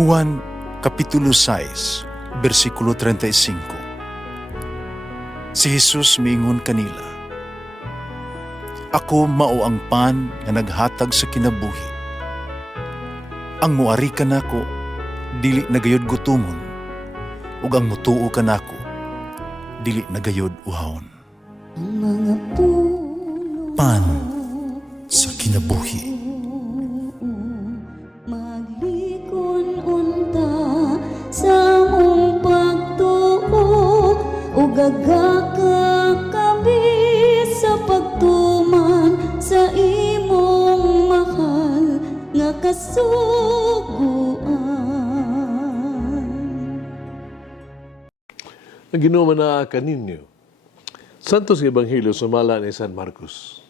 Juan Kapitulo 6, versikulo 35. Si Jesus miingon kanila, "Ako mao ang pan nga naghatag sa kinabuhi. Ang muari kanako dili nagayod gutomon, ug ang mutuo kanako dili nagayod uhawon." Ang mga puno Pan sa kinabuhi. maglikon unta sa mong pagtuo o gagaka kami sa pagtuman sa imong mahal nga kasuguan. Ang Ginoo na kaninyo. Santos nga Ebanghelyo sumala ni San Marcos.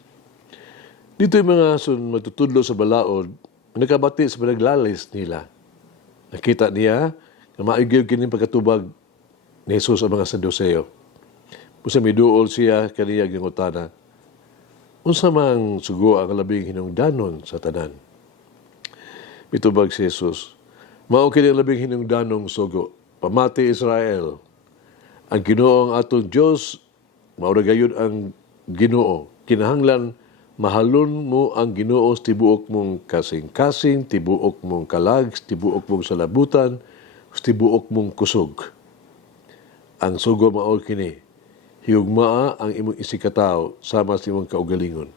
Dito yung mga matutudlo sa balaod, nakabati sa pinaglalis nila. Nakita niya na maigyaw kining pagkatubag ni Jesus ang mga Saduseo. Pusa may duol siya kaniya gingutana. Unsa mang sugo ang labing hinungdanon sa tanan? Mitubag si Jesus, mao kini ang labing hinungdanong sugo. Pamati Israel. Ang Ginoo ang atong Dios, mao ra gayud ang Ginoo. Kinahanglan mahalon mo ang Ginoo sa tibuok mong kasing-kasing, tibuok mong kalag, tibuok mong salabutan, tibuok mong kusog. Ang sugo mao kini, hiyugmaa ang imong isikataw sama sa imong kaugalingon.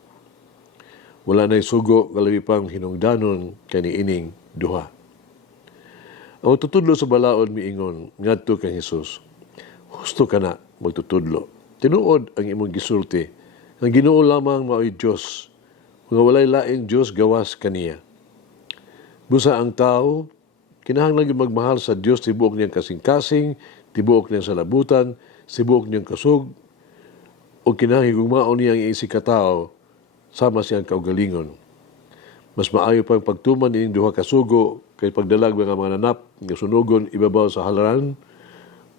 Wala na'y sugo kalabi pang hinungdanon kaniining duha. Ang tutudlo sa balaod miingon ngadto kang Hesus, husto ka na magtutudlo. Tinuod ang imong gisulti. Ang Ginoo lamang mao'y Diyos. Kung walay laing Diyos, gawas kaniya. Busa ang tao, kinahanglan yung magmahal sa Diyos, tibuok niyang kasing-kasing, tibuok niyang salabutan, tibuok niyang kasug, o kinahanglan gugmaon niyang isikatao, sama siyang kaugalingon. Mas maayo pang pagtuman ining duha kasugo, kay pagdalag mga nanap, nga sunugon, ibabaw sa halaran,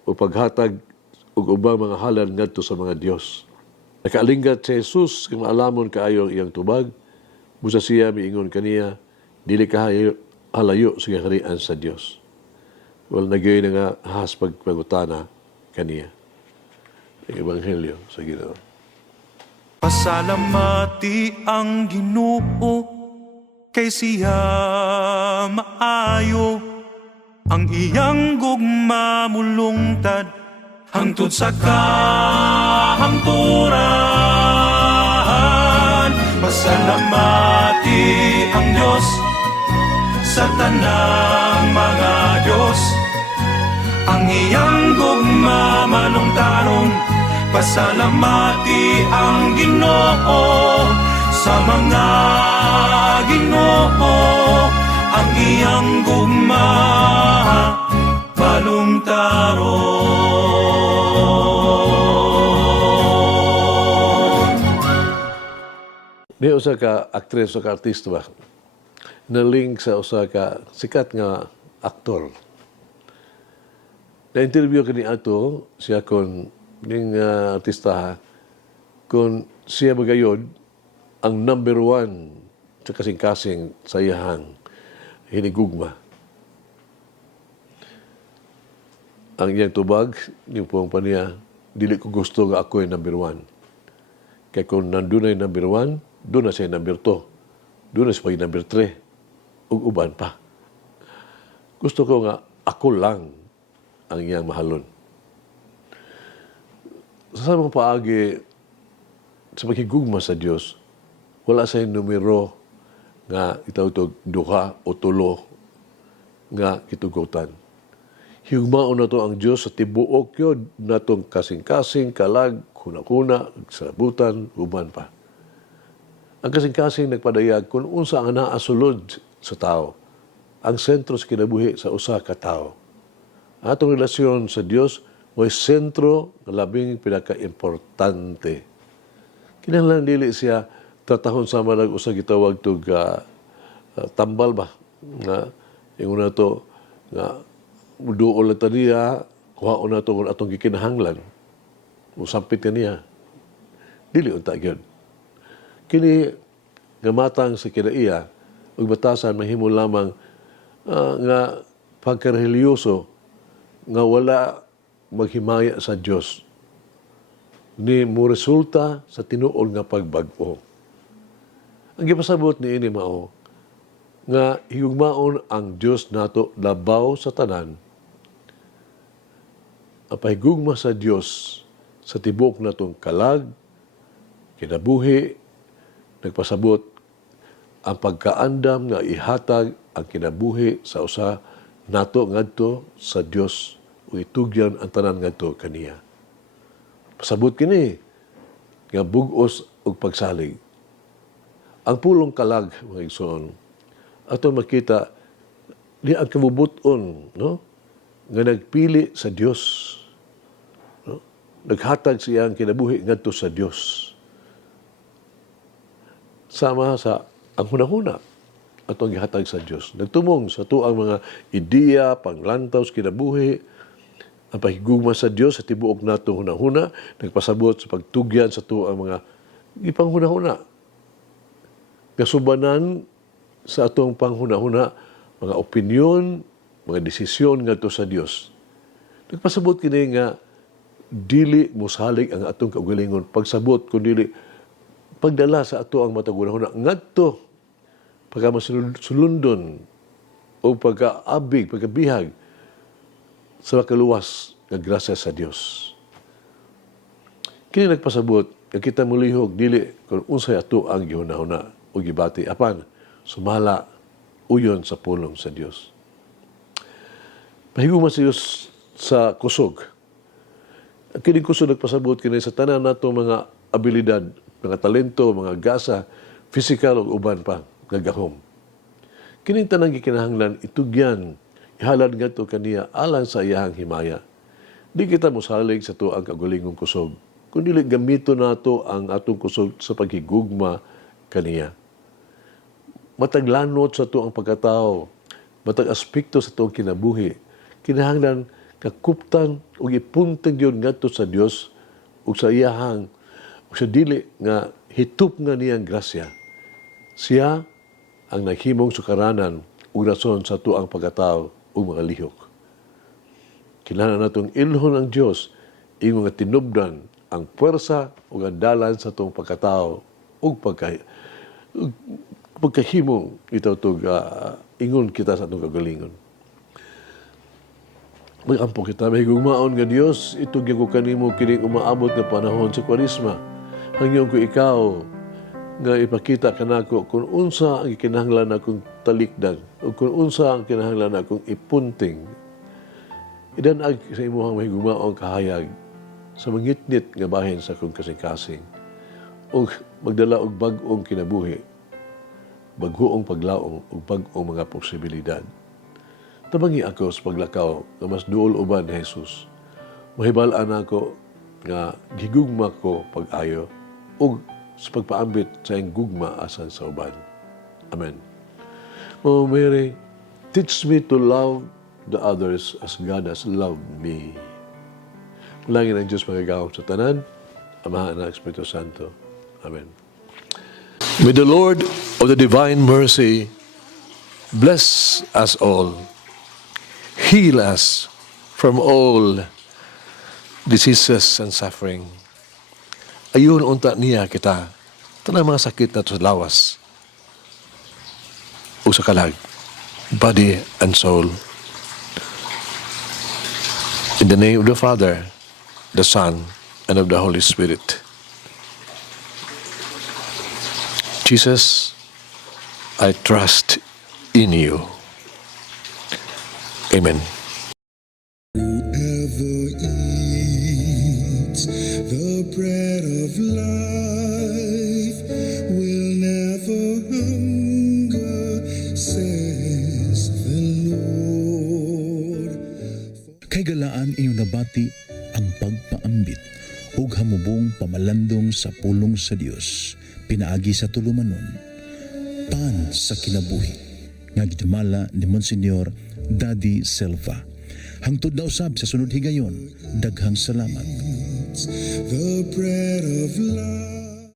o paghatag, ug ubang mga halal ngadto sa mga Dios. Nakaalinggat si Jesus kung maalamon kaayo ang iyang tubag, busa siya miingon kaniya, dili ka halayo sa kaharian sa Dios. Wal nagyoy na nga has pagpagutana kaniya. Ang Ebanghelyo sa Ginoo. Pasalamati ang Ginoo kay siya maayo, ang iyang gugma mulungtad hangtod sa kahangturan. Pasalamati ang Diyos sa tanang mga Diyos, ang iyang gugma malungtaron. Pasalamati ang Ginoo sa mga Ginoo, ang iyang gugma malungtaron. Di usa ka aktres o ka artista ba? Na-link sa usa ka sikat nga aktor. Na-interview kani ato siya kon ning artista kung siya magayod ang number 1 sa kasing-kasing sa iyahang hinigugma. Ang iyang tubag, yung pong paniya, dili ko gusto nga ako ay number 1. Kaya kung nandun ay number 1, doon na siya number 2. Doon na siya number 3. Ug uban pa. Gusto ko nga ako lang ang iyang mahalon. Sa samang paagi, sa paghigugma sa Diyos, wala sa numero nga itawag duha o tulo nga kitugutan. Higugmaon na to ang Diyos sa tibuok yun na itong kasing-kasing, kalag, kuna-kuna, salabutan, uban pa. Ang kasing-kasing nagpadayag kung unsa ang naasulod sa tao, ang sentro sa kinabuhi sa usa ka tao. Ang atong relasyon sa Diyos may sentro na labing pinaka-importante. Kinahanglan dili siya tatahon sa manag usa gitawag tug tambal ba nga ingon na to nga duol na taniya kuhaon na to atong gikinahanglan usampit kaniya dili unta gyud kini nga matang sa kinaiya ug batasan mahimo lamang nga pagkareliyoso nga wala maghimaya sa Dios ni mo resulta sa tinuol nga pagbag-o. Ang gipasabot ni ini mao nga higugmaon ang Dios nato labaw sa tanan. Ang pahigugma sa Dios sa tibok natong kalag, kinabuhi, nagpasabot ang pagkaandam nga ihatag ang kinabuhi sa usa nato ngadto sa Dios o itugyan ang tanan ngadto kaniya. Pasabot kini nga bug-os ug pagsalig. Ang pulong kalag, mga igsoon, ato makita di ang kabubuton, no? Nga nagpili sa Dios. No? Naghatag siya ang kinabuhi ngadto sa Dios. Sama sa ang hunahuna atong gihatag sa Dios. Nagtumong sa tuang mga ideya, panglantaw sa kinabuhi, ang pahigugma sa Dios sa tibuok natong hunahuna, nagpasabot sa pagtugyan sa tuang mga ipanghunahuna. Kasubanan sa atong panghunahuna, mga opinyon, mga desisyon ngadto sa Dios. Nagpasabot kini nga dili mosalig ang atong kaugalingon pagsabot kun dili pagdala sa ato ang matag hunahuna ngadto pagkamasulundon o pagkaabig, pagkabihag sa makaluwas nga grasya sa Dios. Kini nagpasabot nga kita mulihog dili kung unsay ato ang gihunahuna o gibati apan sumala uyon sa pulong sa Dios. Pahigugma sa Dios sa kusog. Kini kusog nagpasabot kini sa tanan nato mga abilidad, mga talento, mga gasa, physical ug uban pa gagahom. Kining tanang gikinahanglan itugyan, ihalad ngadto kaniya alang sa iyahang himaya. Di kita mosalig sa tuang kagulingong kusog, kundi gamito nato ang atong kusog sa paghigugma kaniya. Mataglanot sa tuang pagkatao, matag aspekto sa tuang kinabuhi, kinahanglan kakuptan ug ipuntag yun ngadto sa Dios ug sa iyahang ug sa dili nga hitup nga niyang grasya. Siya ang naghimong sukaranan ug rason sa tuang pagkatao ug mga lihok. Kinahanglan natong ilhon ang Dios ingon nga tinubdan ang puwersa ug ang dalan sa tuang pagkatao ug pagkahimong itawtog ingon kita sa atong kagalingon. Magampo kita, mahigugmaon nga Dios, itugyan ko kanimo kining umaabot nga panahon sa Kwaresma. Hangyon ko ikaw nga ipakita kanako kung unsa ang kinahanglan akong talikdan o kung unsa ang kinahanglan akong ipunting. Idanag sa imuhang mahigugmaong kahayag sa mangitnit nga bahin sa akong kasing-kasing o magdala og bag-ong kinabuhi, baghoong paglaong ug bag-ong mga posibilidad. Tabangi ako sa paglakaw nga mas duol uban ni Jesus. Mahibal-an ako nga gigugma ko pag-ayo ug sa pagpaambit sa iyang gugma asan sa uban. Amen. Mama Mary, teach me to love the others as God has loved me. Mulangin ang Diyos magagawang sa tanan, Amahan ng Espiritu Santo. Amen. May the Lord of the divine mercy bless us all, heal us from all diseases and suffering. Ayun unta niya kita, tanang mga sakit na sa lawas o sa kalag, body and soul. In the name of the Father, the Son, and of the Holy Spirit. Jesus, I trust in you. Amen. Whoever eats the bread of life will never hunger, says the Lord. Kay galaan inyong nabati ang pagpaambit ug hamubong pamalandong sa pulong sa Dios pinaagi sa tulumanon, pan sa kinabuhi, nga gidumala ni Monsignor Daddy Silva. Hangtod na usab sa sunod higayon, daghang salamat. The bread of life.